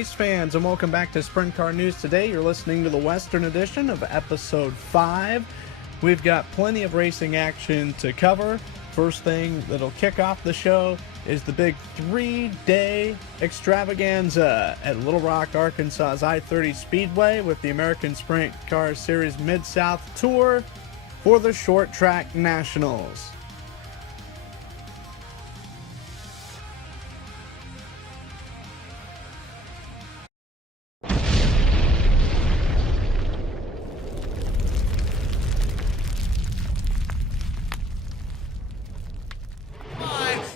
race fans, and welcome back to Sprint Car News Today. You're listening to the Western edition of Episode 5. We've got plenty of racing action to cover. First thing that'll kick off the show is the big 3-day extravaganza at Little Rock, Arkansas's I-30 Speedway with the American Sprint Car Series Mid-South Tour for the Short Track Nationals.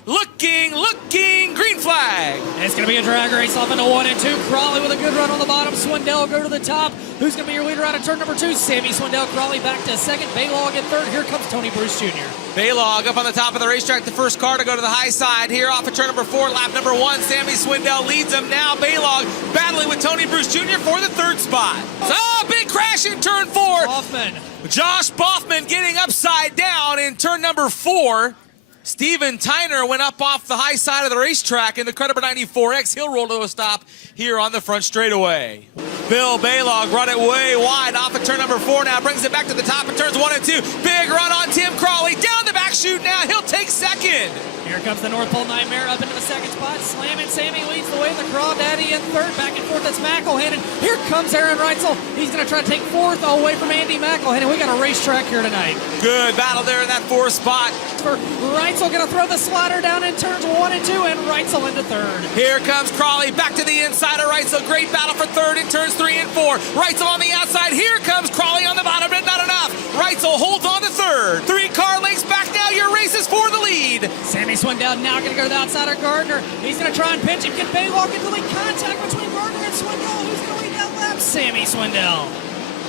Looking, green flag. It's going to be a drag race off into 1 and 2. Crawley with a good run on the bottom. Swindell go to the top. Who's going to be your leader out of turn number 2? Sammy Swindell. Crawley back to second. Baylog in third. Here comes Tony Bruce Jr. Baylog up on the top of the racetrack, the first car to go to the high side here off of turn number 4, lap number 1. Sammy Swindell leads him now. Baylog battling with Tony Bruce Jr. for the third spot. Oh, big crash in turn 4. Hoffman. Josh Boffman getting upside down in turn number 4. Steven Tyner went up off the high side of the racetrack in the car number 94X. He'll roll to a stop here on the front straightaway. Bill Baylog brought it way wide off of turn number 4 now. Brings it back to the top of turns 1 and 2. Big run on Tim Crawley. Down the back chute now. He'll take second. Here comes the North Pole Nightmare up into the second spot. Slamming Sammy leads the way. The Crawdaddy in third. Back and forth. That's McElhannon. Here comes Aaron Reitzel. He's going to try to take fourth away from Andy McElhannon. We got a racetrack here tonight. Good battle there in that 4th spot. For Reitzel going to throw the slider down in turns 1 and 2, and Reitzel into third. Here comes Crawley back to the inside of Reitzel. Great battle for third in turns 3 and 4. Reitzel on the outside. Here comes Crawley on the bottom, but not enough. Reitzel holds on to third. 3 car lengths back now. Your race is for the lead. Sammy Swindell now going to go to the outside of Gardner. He's going to try and pinch him. Can Baylog into the contact between Gardner and Swindell? Who's going to lead that lap? Sammy Swindell.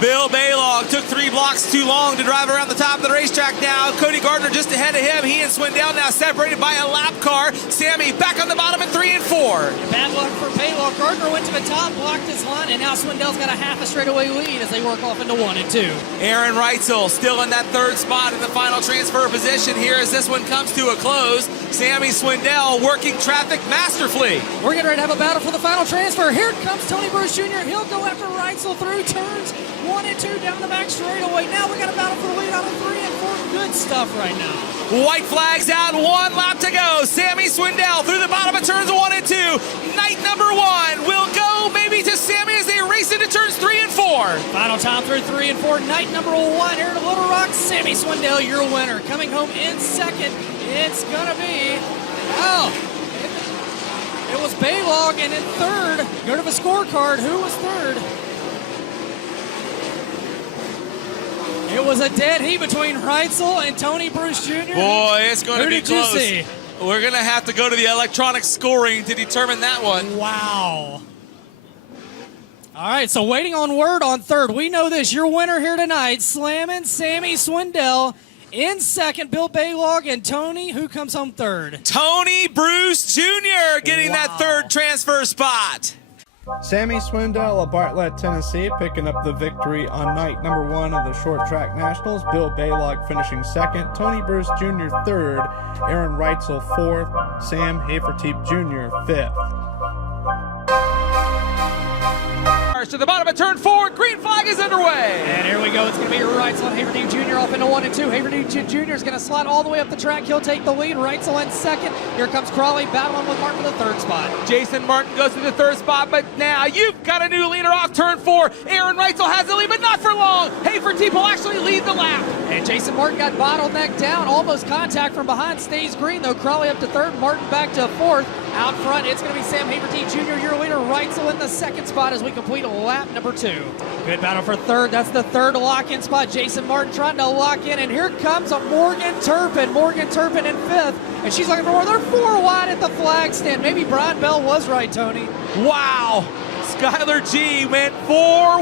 Bill Baylog took 3 blocks too long to drive around the top of the racetrack now. Cody Gardner just ahead of him. He and Swindell now separated by a lap car. Sammy back on the bottom at 3 and 4. Bad luck for Baylog. Gardner went to the top, blocked his line, and now Swindell's got a half a straightaway lead as they work off into 1 and 2. Aaron Reitzel still in that 3rd spot in the final transfer position here as this one comes to a close. Sammy Swindell working traffic masterfully. We're getting ready to have a battle for the final transfer. Here comes Tony Bruce Jr. He'll go after Reitzel through turns 1 and 2 down the back straightaway. Now we got a battle for the lead on 3 and 4. Good stuff right now. White flags out, 1 lap to go. Sammy Swindell through the bottom of turns 1 and 2. Night number 1 will go maybe to Sammy as they race into turns 3 and 4. Final time through 3 and 4. Night number 1 here at Little Rock. Sammy Swindell, your winner. Coming home in second, it's going to be, it was Baylog, and in third, go to the scorecard. Who was third? It was a dead heat between Reitzel and Tony Bruce Jr. Boy, it's going to be close. Who did you see? We're going to have to go to the electronic scoring to determine that one. Wow. All right, so waiting on word on third. We know this. Your winner here tonight, slamming Sammy Swindell. In second, Bill Baylog, and Tony, who comes home third? Tony Bruce Jr. getting that 3rd transfer spot. Sammy Swindell of Bartlett, Tennessee, picking up the victory on night number 1 of the Short Track Nationals. Bill Baylog finishing second. Tony Bruce Jr. third. Aaron Reitzel fourth. Sam Haferteep Jr. fifth. To the bottom of turn 4, green flag is underway. And here we go. It's going to be Reitzel and Haferteep Jr. off into 1 and 2. Haferteep Jr. is going to slide all the way up the track. He'll take the lead. Reitzel in second. Here comes Crawley battling with Martin for the 3rd spot. Jason Martin goes to the 3rd spot, but now you've got a new leader off turn 4. Aaron Reitzel has the lead, but not for long. Haferteep will actually lead the lap. And Jason Martin got bottlenecked down. Almost contact from behind. Stays green, though. Crawley up to 3rd. Martin back to 4th. Out front, it's going to be Sam Haferteep Jr., your leader. Reitzel in the 2nd spot as we complete lap number 2. Good battle for 3rd. That's the 3rd lock-in spot. Jason Martin trying to lock in, and here comes a Morgan Turpin. Morgan Turpin in 5th, and she's looking for more. They're 4 wide at the flag stand. Maybe Brian Bell was right, Tony. Wow. Skylar G went 4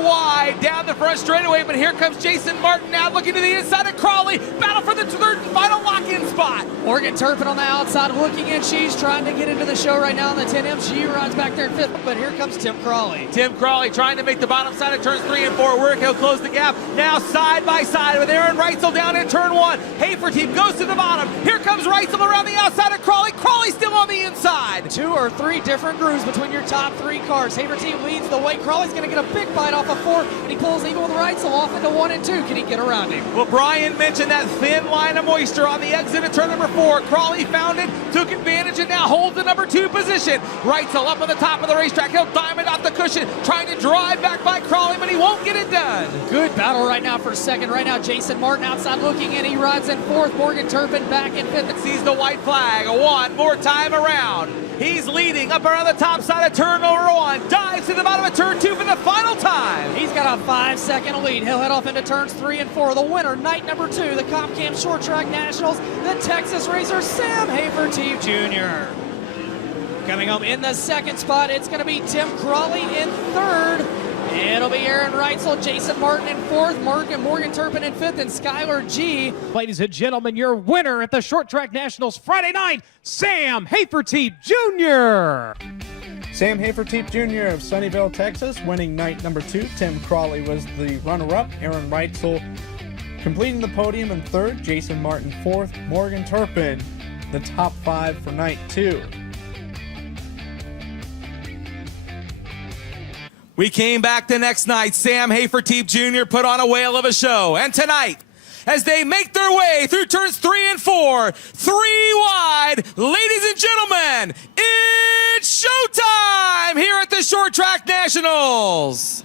wide down the front straightaway, but here comes Jason Martin now looking to the inside of Crawley. Battle for the 3rd and final lock-in spot. Morgan Turpin on the outside looking in. She's trying to get into the show right now on the 10M. She rides back there in 5th, but here comes Tim Crawley. Tim Crawley trying to make the bottom side of turns 3 and 4 work. He'll close the gap now side by side with Aaron Reitzel down in turn 1. Haferteep goes to the bottom. Here comes Reitzel around the outside of Crawley. Crawley still on the inside. 2 or 3 different grooves between your top 3 cars. Haver team leads the way. Crawley's going to get a big bite off of 4, and he pulls even with Reitzel off into 1 and 2. Can he get around him? Well, Brian mentioned that thin line of moisture on the exit of turn number 4. Crawley found it, took advantage, and now holds the number 2 position. Reitzel up on the top of the racetrack. He'll diamond off the cushion, trying to drive back by Crawley, but he won't get it done. Good battle right now for second. Right now, Jason Martin outside looking in. He rides in 4th. Morgan Turpin back in 5th. Sees the white flag one more time around. He's leading up around the top side of turn number 1. Dives to the bottom of turn 2 for the final time. He's got a 5-second lead. He'll head off into turns 3 and 4. The winner, night number 2, the Comp Cam Short Track Nationals, the Texas racer Sam Hafertepe Jr. Coming home in the second spot, it's going to be Tim Crawley in 3rd. It'll be Aaron Reitzel, Jason Martin in 4th, Morgan Turpin in 5th, and Skylar G. Ladies and gentlemen, your winner at the Short Track Nationals Friday night, Sam Hafertepe Jr. Sam Hafertepe Jr. of Sunnyvale, Texas, winning night number 2. Tim Crawley was the runner-up. Aaron Reitzel completing the podium in 3rd. Jason Martin 4th. Morgan Turpin, the top 5 for night 2. We came back the next night. Sam Hafertepe Jr. put on a whale of a show. And tonight, as they make their way through turns 3 and 4, 3 wide, ladies and gentlemen, it's showtime here at the Short Track Nationals.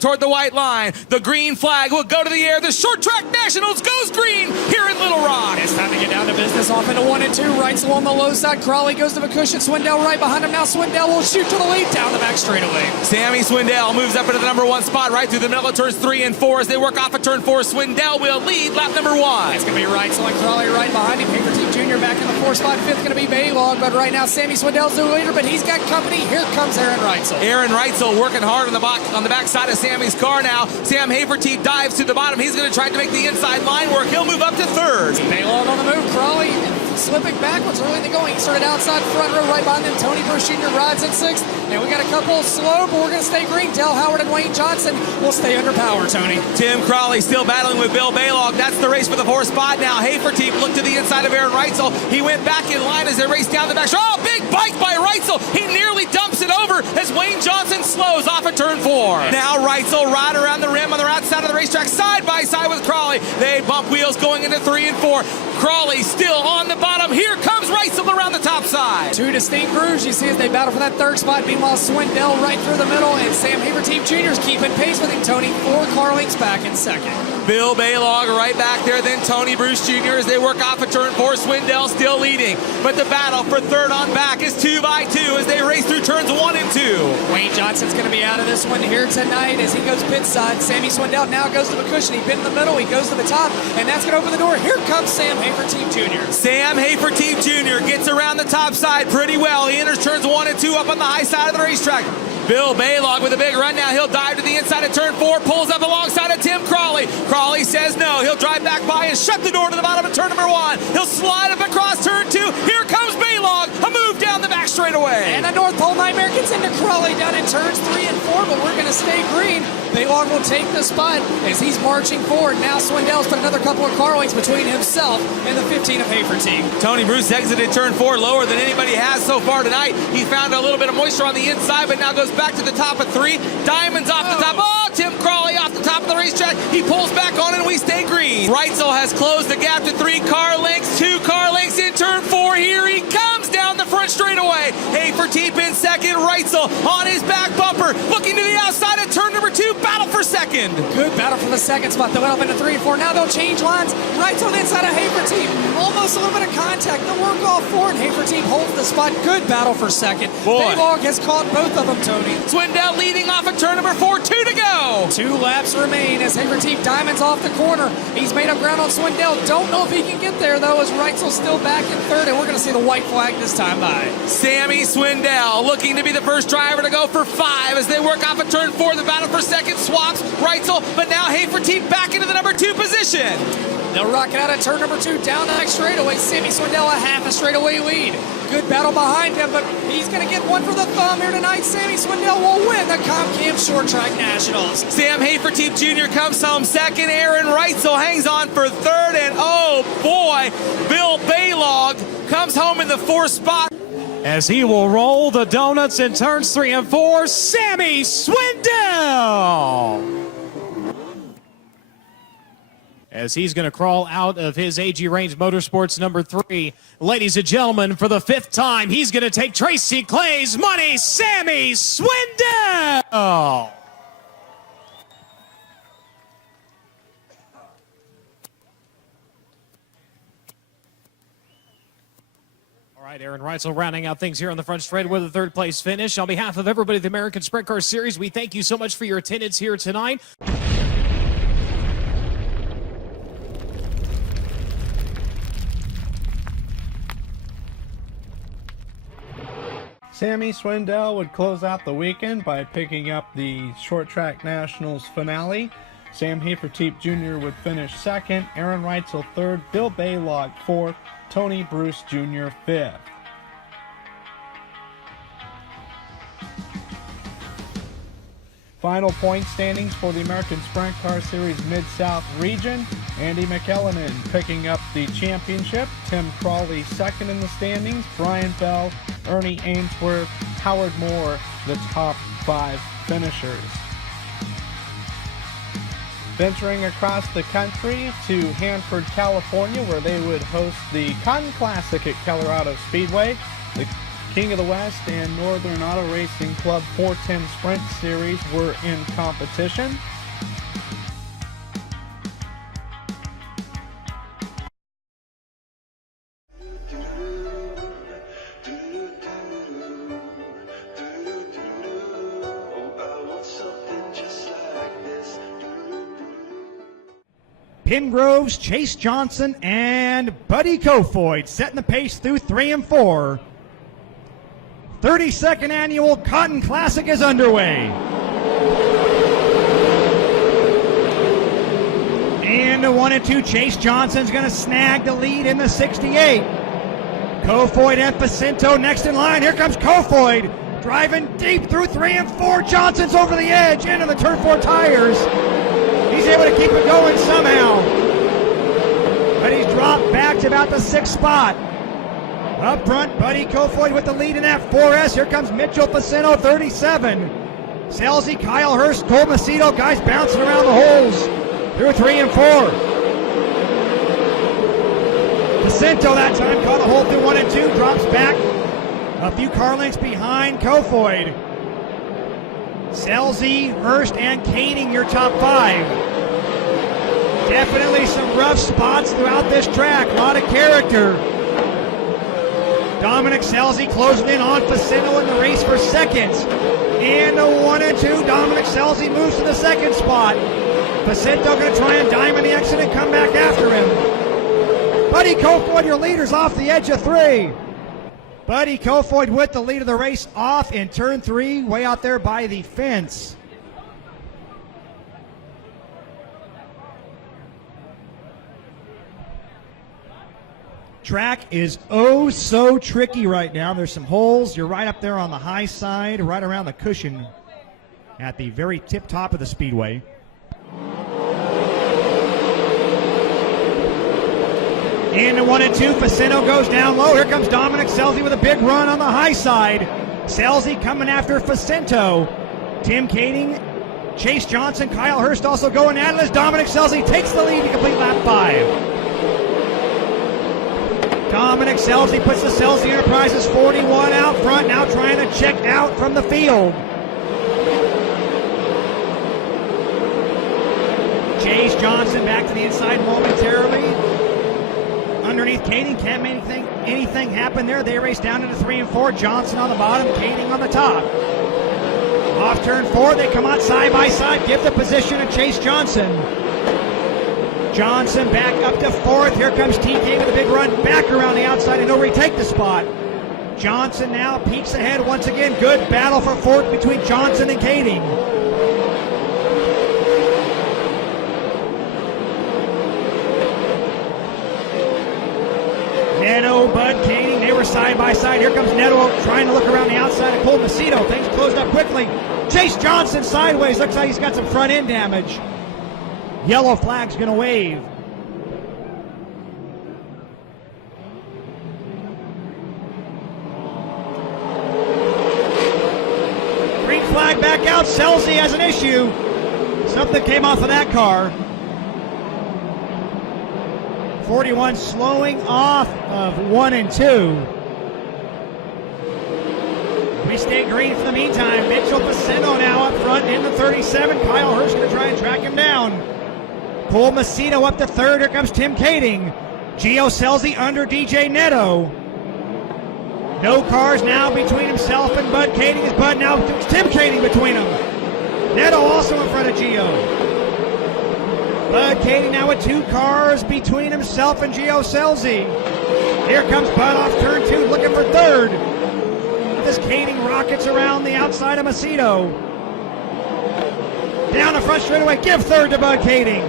Toward the white line, the green flag will go to the air. The Short Track Nationals goes green here in Little Rock. It's time to get down to business. Off into 1 and 2. Reitzel on the low side. Crawley goes to the cushion. Swindell right behind him. Now Swindell will shoot to the lead down the back straightaway. Sammy Swindell moves up into the number 1 spot right through the middle of turns 3 and 4 as they work off of turn 4. Swindell will lead lap number 1. It's going to be Reitzel and Crawley right behind him. Hafertepe Jr. back in the 4th spot. 5th going to be Baylog, but right now Sammy Swindell's the leader, but he's got company. Here comes Aaron Reitzel. Aaron Reitzel working hard on the back side of Sammy's car now. Sam Hafertepe dives to the bottom. He's going to try to make the inside line work. He'll move up to 3rd. Baylog on the move. Crawley slipping backwards early in the going. He started outside front row right behind them. Tony Bruce Jr. rides in 6th. And we got a couple slow, but we're going to stay green. Del Howard and Wayne Johnson will stay under power, Tony. Tim Crawley still battling with Bill Baylog. That's the race for the 4th spot now. Hafertepe looked to the inside of Aaron Reitzel. He went back in line as they raced down the back. Oh, big bike by Reitzel. He nearly dumps it over as Wayne Johnson slows off at turn 4. Now Reitzel right around the rim on the right side of the racetrack, side by side with Crawley. They bump wheels going into 3 and 4. Crawley still on the bottom. Here comes Reitzel around the top side. 2 distinct grooves you see as they battle for that 3rd spot. Meanwhile, Swindell right through the middle, and Sam Hafertepe Jr. is keeping pace with him. Tony 4 car lengths back in 2nd. Bill Baylog right back there, then Tony Bruce Jr. as they work off of turn 4. Swindell still leading, but the battle for 3rd on back is 2 by 2 as they race through turns 1 and 2. Wayne Johnson's going to be out of this one here tonight as he goes pit side. Sammy Swindell now goes to the cushion. He's been in the middle. He goes to the top, and that's going to open the door. Here comes Sam Hafertepe Jr. Sam Hafertepe Jr. gets around the top side pretty well. He enters turns 1 and 2 up on the high side of the racetrack. Bill Baylog with a big run now. He'll dive to the inside of turn 4, pulls up alongside of Tim Crawley. Crawley says no. He'll drive back by and shut the door to the bottom of turn number 1. He'll slide up across turn 2. Here comes Baylog. A move down the back straightaway. And a North Pole Nightmare gets into Crawley down in turns 3 and 4, but we're going to stay green. Baylog will take the spot as he's marching forward. Now Swindell's put another couple of car lengths between himself and the 15 of Hafertepe. Tony Bruce exited turn 4 lower than anybody has so far tonight. He found a little bit of moisture on the inside, but now goes back to the top of 3. Diamonds off the top. Oh, Tim Crawley off the top of the racetrack. He pulls back on and we stay green. Reitzel has closed the gap to 3 car lengths. 2 car lengths in turn 4. Here he comes down the front straightaway. Hafertepe in 2nd. Reitzel on his back bumper. Looking to the outside of turn number 2. Battle for 2nd. Good battle for the 2nd spot. They went up into 3 and 4. Now they'll change lines. Reitzel on the inside of Hafertepe. Almost a little bit of contact. They'll work off 4 and Hafertepe holds the spot. Good battle for 2nd. Baylog has caught both of them, Tony. Swindell leading off of turn number 4. 2 to go. 2 laps remain as Hafertepe diamonds off the corner. He's made up ground on Swindell. Don't know if he can get there, though, as Reitzel's still back in 3rd, and we're going to see the white flag this time by. Sammy Swindell looking to be the first driver to go for 5 as they work off of turn 4. The battle for 2nd swaps Reitzel, but now Hafertepe back into the number 2 position. They'll rock it out at turn number 2 down the next straightaway. Sammy Swindell a half a straightaway lead. Good battle behind him, but he's going to get one for the thumb here tonight. Sammy Swindell will win the Comp Cam Short Track Nationals. Sam Hafertepe Jr. comes home 2nd. Aaron Reitzel hangs on for 3rd, and oh boy, Bill Baylog comes home in the 4th spot. As he will roll the donuts in turns 3 and 4, Sammy Swindell. As he's going to crawl out of his AG Range Motorsports number 3. Ladies and gentlemen, for the 5th time, he's going to take Tracy Clay's money, Sammy Swindell. All right, Aaron Reitzel rounding out things here on the front straight with a 3rd place finish. On behalf of everybody at the American Sprint Car Series, we thank you so much for your attendance here tonight. Sammy Swindell would close out the weekend by picking up the Short Track Nationals finale. Sam Hafertepe Jr. would finish 2nd, Aaron Reitzel 3rd, Bill Baylog 4th, Tony Bruce Jr. 5th. Final point standings for the American Sprint Car Series Mid-South region. Andy McEllennan picking up the championship. Tim Crawley 2nd in the standings. Brian Bell, Ernie Ainsworth, Howard Moore, the top 5 finishers. Venturing across the country to Hanford, California, where they would host the Cotton Classic at Keller Speedway. The King of the West and Northern Auto Racing Club 410 Sprint Series were in competition. Pingroves, Chase Johnson, and Buddy Kofoid setting the pace through 3 and 4. 32nd Annual Cotton Classic is underway. And the 1 and 2, Chase Johnson's going to snag the lead in the 68. Kofoid and Facinto next in line. Here comes Kofoid, driving deep through 3 and 4. Johnson's over the edge into the turn 4 tires. He's able to keep it going somehow. But he's dropped back to about the 6th spot. Up front, Buddy Kofoid with the lead in that 4S. Here comes Mitchell Facinto, 37. Selzy, Kyle Hurst, Cole Macedo, guys bouncing around the holes through 3 and 4. Facinto that time caught a hole through 1 and 2, drops back a few car lengths behind Kofoid. Selzy, Hurst, and Koenig, your top 5. Definitely some rough spots throughout this track. A lot of character. Dominic Selzy closing in on Facinto in the race for 2nd. And the 1 and 2, Dominic Selzy moves to the 2nd spot. Facinto going to try and diamond the exit and come back after him. Buddy Kofoid, your leader's off the edge of 3. Buddy Kofoid with the lead of the race off in turn 3, way out there by the fence. Track is oh so tricky right now. There's some holes. You're right up there on the high side, right around the cushion at the very tip top of the speedway. In the 1 and 2, Facinto goes down low. Here comes Dominic Selzy with a big run on the high side. Selzy coming after Facinto. Tim Koenig, Chase Johnson, Kyle Hurst also going at it as Dominic Selzy takes the lead to complete lap 5. Dominic Selzy puts the Selzy Enterprises 41 out front, now trying to check out from the field. Chase Johnson back to the inside momentarily. Underneath Koenig, can't make anything happen there. They race down into 3 and 4. Johnson on the bottom, Koenig on the top. Off turn 4, they come out side by side, give the position to Chase Johnson. Johnson back up to 4th. Here comes TK with a big run back around the outside and he'll retake the spot. Johnson now peeks ahead once again. Good battle for 4th between Johnson and Koenig. Neto, Bud, Koenig, they were side by side. Here comes Neto trying to look around the outside of Cole Macedo. Things closed up quickly. Chase Johnson sideways. Looks like he's got some front end damage. Yellow flag's going to wave. back out. Selzy has an issue. Something came off of that car. 41 slowing off of 1 and 2. We stay green for the meantime. Mitchell Pacino now up front in the 37. Kyle Hurst going to try and track him down. Cole Macedo up to third. Here comes Tim Kading. Gio Selzy under DJ Neto. No cars now between himself and Bud Kading. As Bud now, it's Tim Kading between them. Neto also in front of Gio. Bud Kading now with 2 cars between himself and Gio Selzy. Here comes Bud off turn 2, looking for third. This Kading rockets around the outside of Macedo. Down the front straightaway, give third to Bud Kading.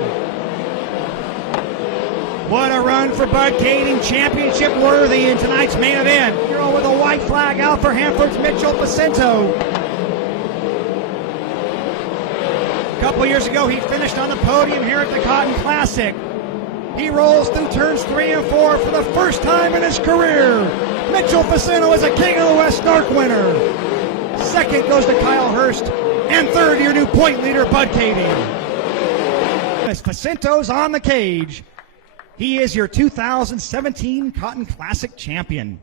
What a run for Bud Kading, championship worthy in tonight's main event. Hero with a white flag out for Hanford's Mitchell Pacino. A couple years ago, he finished on the podium here at the Cotton Classic. He rolls through turns 3 and 4 for the first time in his career. Mitchell Pacino is a King of the West NARC winner. Second goes to Kyle Hurst, and third, your new point leader, Bud Kading. As Pacinto's on the cage, he is your 2017 Cotton Classic champion.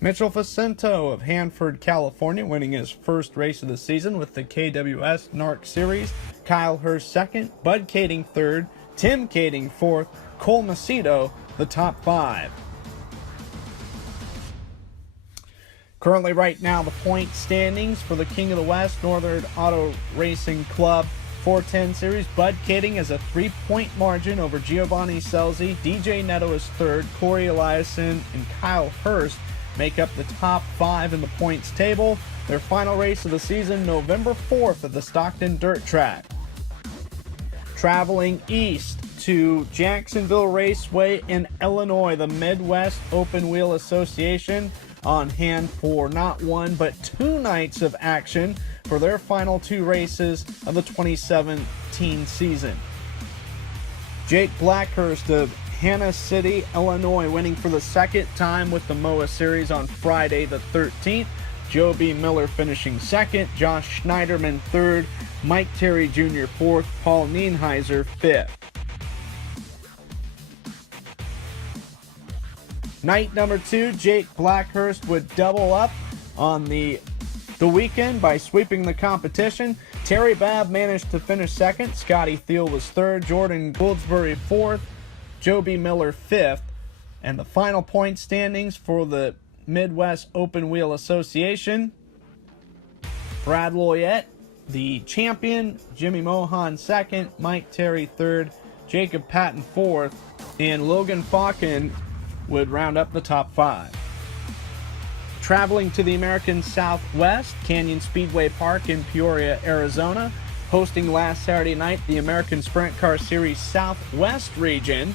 Mitchell Pacino of Hanford, California, winning his first race of the season with the KWS NARC Series. Kyle Hurst second, Bud Kading third, Tim Kading fourth, Cole Macedo the top 5. Currently right now the point standings for the King of the West Northern Auto Racing Club 410 Series. Bud Kading has a 3-point margin over Giovanni Selzy. DJ Neto is third, Corey Eliason and Kyle Hurst make up the top 5 in the points table. Their final race of the season, November 4th at the Stockton Dirt Track. Traveling east to Jacksonville Raceway in Illinois, the Midwest Open Wheel Association on hand for not 1 but 2 nights of action for their final 2 races of the 2017 season. Jake Blackhurst of Hannah City, Illinois, winning for the second time with the MOA Series on Friday the 13th. Joe B. Miller finishing second, Josh Schneiderman third, Mike Terry Jr. fourth, Paul Nienheiser fifth. Night number 2, Jake Blackhurst would double up on the weekend by sweeping the competition. Terry Babb managed to finish second, Scotty Thiel was third, Jordan Goldsberry fourth, Joe B. Miller fifth, and the final point standings for the Midwest Open Wheel Association. Brad Loyette, the champion, Jimmy Mohan second, Mike Terry third, Jacob Patton fourth, and Logan Falken would round up the top 5. Traveling to the American Southwest, Canyon Speedway Park in Peoria, Arizona, hosting last Saturday night the American Sprint Car Series Southwest region.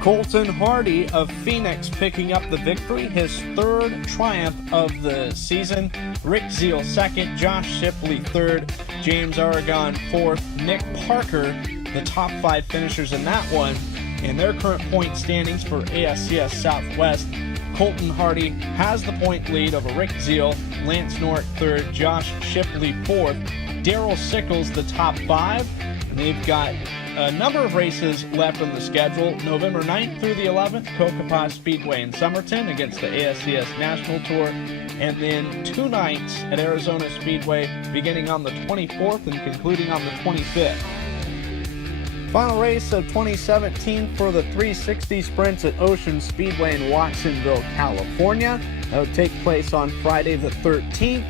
Colton Hardy of Phoenix picking up the victory, his 3rd triumph of the season. Rick Zeal second, Josh Shipley third, James Aragon fourth, Nick Parker the top 5 finishers in that one. In their current point standings for ASCS Southwest, Colton Hardy has the point lead over Rick Zeal, Lance Nork third, Josh Shipley fourth, Daryl Sickles the top 5, and they've got a number of races left on the schedule. November 9th through the 11th, Cocopah Speedway in Somerton against the ASCS National Tour, and then 2 nights at Arizona Speedway beginning on the 24th and concluding on the 25th. Final race of 2017 for the 360 sprints at Ocean Speedway in Watsonville, California. That will take place on Friday the 13th.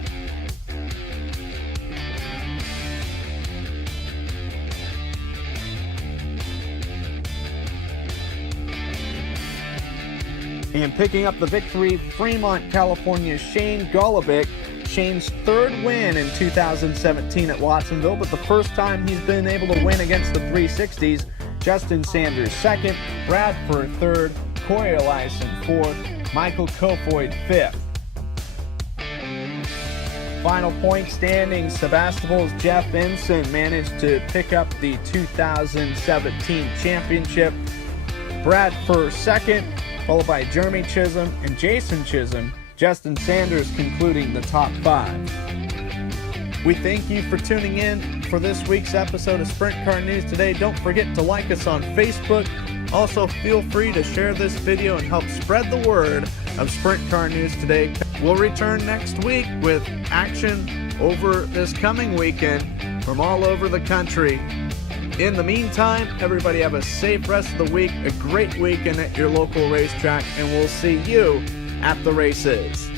And picking up the victory, Fremont, California's Shane Golovic. Shane's third win in 2017 at Watsonville, but the first time he's been able to win against the 360s. Justin Sanders second, Bradford third, Corey Eliason fourth, Michael Kofoid fifth. Final point standings, Sebastopol's Jeff Ensign managed to pick up the 2017 championship. Bradford second, followed by Jeremy Chisholm and Jason Chisholm. Justin Sanders concluding the top 5. We thank you for tuning in for this week's episode of Sprint Car News Today. Don't forget to like us on Facebook. Also, feel free to share this video and help spread the word of Sprint Car News Today. We'll return next week with action over this coming weekend from all over the country. In the meantime, everybody have a safe rest of the week, a great weekend at your local racetrack, and we'll see you at the races.